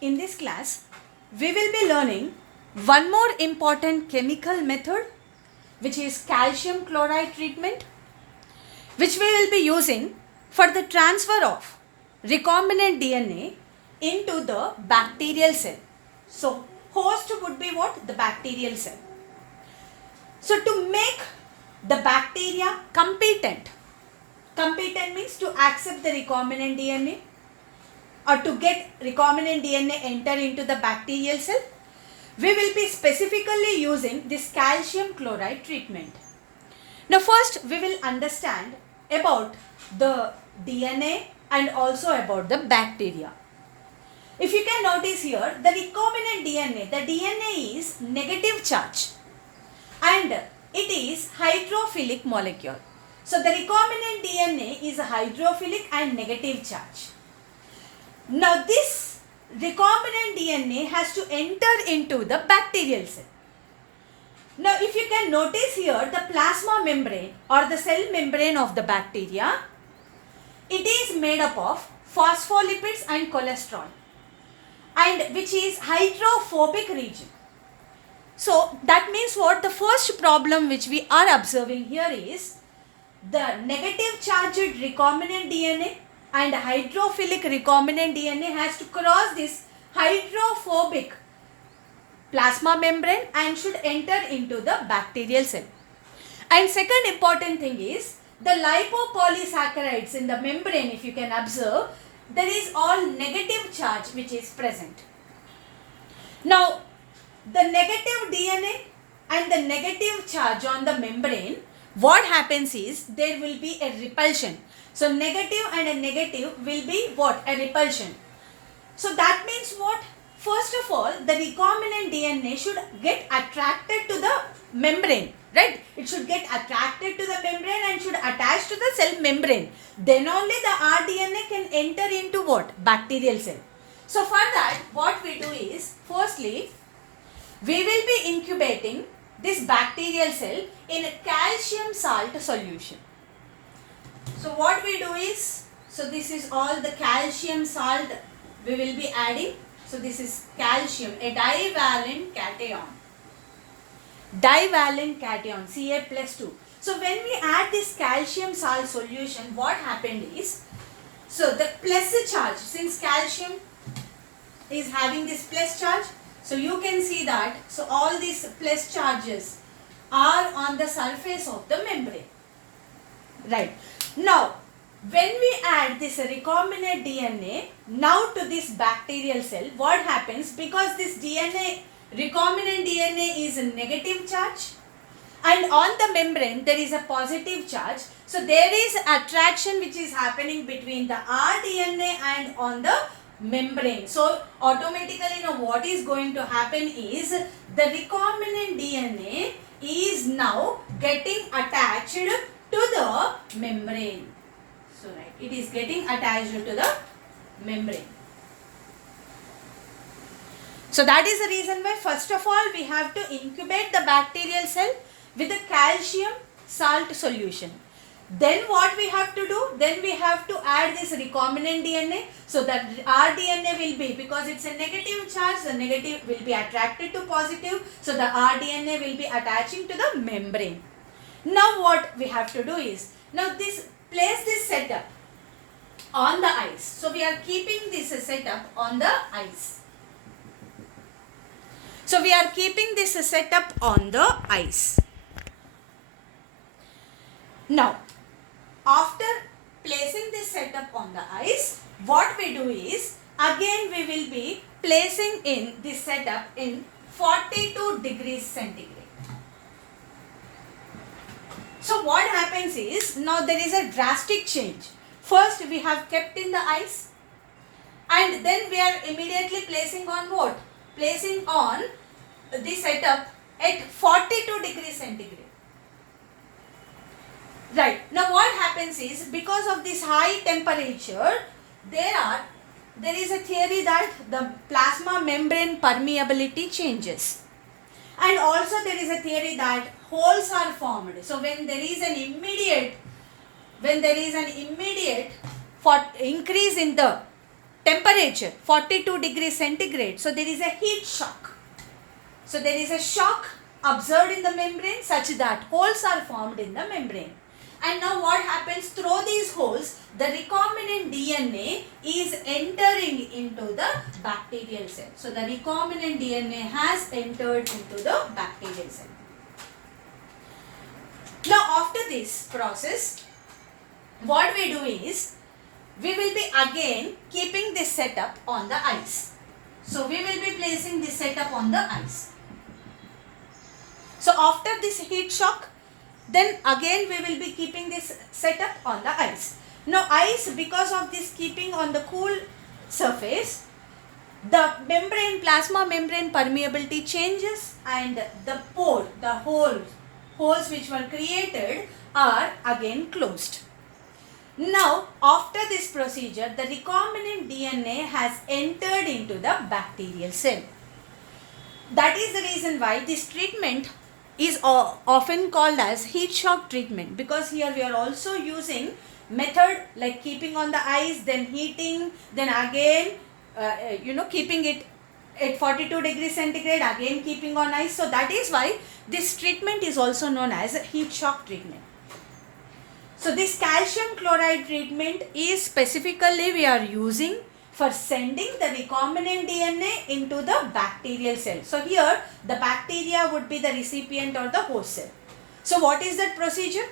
In this class, we will be learning one more important chemical method, which is calcium chloride treatment, which we will be using for the transfer of recombinant DNA into the bacterial cell. So, host would be what? The bacterial cell. So, to make the bacteria competent means to accept the recombinant DNA, or to get recombinant DNA enter into the bacterial cell, we will be specifically using this calcium chloride treatment. Now first we will understand about the DNA and also about the bacteria. If you can notice here, the recombinant DNA, the DNA is negative charge and it is hydrophilic molecule. So the recombinant DNA is a hydrophilic and negative charge. Now this recombinant DNA has to enter into the bacterial cell. Now if you can notice here, the plasma membrane or the cell membrane of the bacteria, it is made up of phospholipids and cholesterol, and which is hydrophobic region. So that means what? The first problem which we are observing here is the negative charged recombinant DNA and hydrophilic recombinant DNA has to cross this hydrophobic plasma membrane and should enter into the bacterial cell. And second important thing is the lipopolysaccharides in the membrane, if you can observe, there is all negative charge which is present. Now the negative DNA and the negative charge on the membrane, what happens is there will be a repulsion. So negative and a negative will be what? A repulsion. So that means what? First of all, the recombinant DNA should get attracted to the membrane, right? It should get attracted to the membrane and should attach to the cell membrane. Then only the rDNA can enter into what? Bacterial cell. So for that, what we do is, firstly, we will be incubating this bacterial cell in a calcium salt solution. So what we do is, so this is all the calcium salt we will be adding. So this is calcium, a divalent cation. Divalent cation, Ca+2. So when we add this calcium salt solution, what happened is, so the plus charge, since calcium is having this plus charge, so you can see that, so all these plus charges are on the surface of the membrane. Right. Now, when we add this recombinant DNA now to this bacterial cell, what happens? Because this DNA, recombinant DNA is a negative charge and on the membrane there is a positive charge. So there is attraction which is happening between the rDNA and on the membrane. So automatically now what is going to happen is the recombinant DNA is now getting attached to the membrane. So right, it is getting attached to the membrane. So that is the reason why first of all we have to incubate the bacterial cell with a calcium salt solution. Then what we have to do? Then we have to add this recombinant DNA. So that rDNA will be, because it's a negative charge, the negative will be attracted to positive. So the rDNA will be attaching to the membrane. Now what we have to do is, now place this setup on the ice. So we are keeping this setup on the ice. So we are keeping this setup on the ice. Now, after placing this setup on the ice, what we do is, again we will be placing in this setup in 42 degrees centigrade. So what happens is, now there is a drastic change. First we have kept in the ice and then we are immediately placing on what? Placing on the setup at 42 degrees centigrade. Right. Now what happens is, because of this high temperature, there is a theory that the plasma membrane permeability changes. And also there is a theory that holes are formed. So when there is an immediate increase in the temperature 42 degrees centigrade. So there is a heat shock. So there is a shock observed in the membrane such that holes are formed in the membrane. And now what happens through these holes? The recombinant DNA is entering into the bacterial cell. So the recombinant DNA has entered into the bacterial cell. Now after this process, what we do is, we will be again keeping this setup on the ice. So we will be placing this setup on the ice. So after this heat shock, then again we will be keeping this setup on the ice. Now ice, because of this keeping on the cool surface, the membrane, plasma membrane permeability changes, and the holes which were created are again closed. Now after this procedure, the recombinant DNA has entered into the bacterial cell. That is the reason why this treatment is often called as heat shock treatment, because here we are also using method like keeping on the ice, then heating, then again keeping it at 42 degrees centigrade, again keeping on ice. So that is why this treatment is also known as heat shock treatment. So this calcium chloride treatment is specifically we are using for sending the recombinant DNA into the bacterial cell. So here the bacteria would be the recipient or the host cell. So what is that procedure?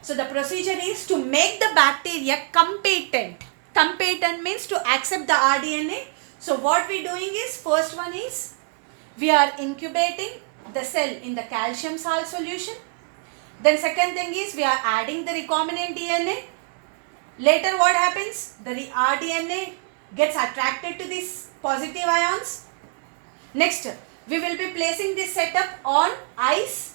So the procedure is to make the bacteria competent. Competent means to accept the rDNA. So what we are doing is, first one is, we are incubating the cell in the calcium salt solution. Then second thing is, we are adding the recombinant DNA. Later what happens? The rDNA gets attracted to these positive ions. Next, we will be placing this setup on ice.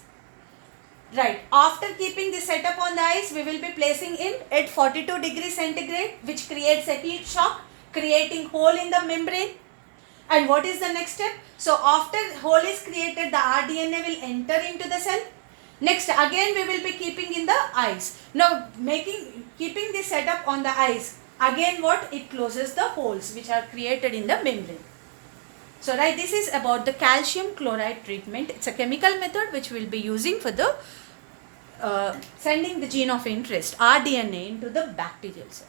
Right. After keeping this setup on the ice, we will be placing it at 42 degrees centigrade, which creates a heat shock, creating hole in the membrane. And what is the next step? So after hole is created, the rDNA will enter into the cell. Next, again we will be keeping in the ice. Now keeping this setup on the ice, again what? It closes the holes which are created in the membrane. So right, this is about the calcium chloride treatment. It's a chemical method which we will be using for the sending the gene of interest, rDNA, into the bacterial cell.